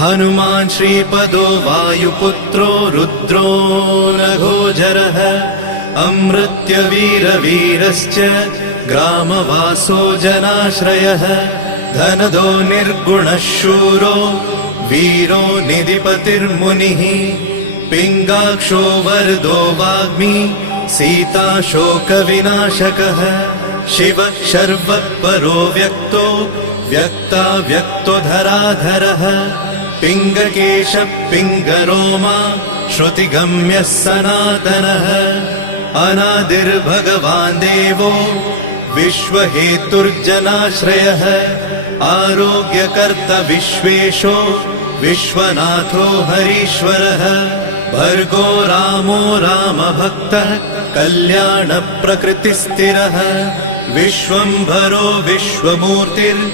हनुमान् श्रीपदो वायुपुत्रो रुद्रो नघोजरः अमृत्यवीरवीरश्च ग्रामवासो जनाश्रयः धनदो निर्गुणः शूरो वीरो निधिपतिर्मुनिः पिङ्गाक्षो वरदो वाग्मी सीता शोकविनाशकः शिवः शर्वः परो व्यक्तो व्यक्तो धराधरः पिङ्गकेशः पिङ्गरोमा श्रुतिगम्यः सनातनः अनादिर्भगवान् देवो विश्वहेतुर्जनाश्रयः आरोग्यकर्ता विश्वेशो विश्वनाथो हरीश्वरः भर्गो रामो रामभक्तः कल्याणप्रकृतिस्थिरः विश्वम्भरो विश्वमूर्तिर्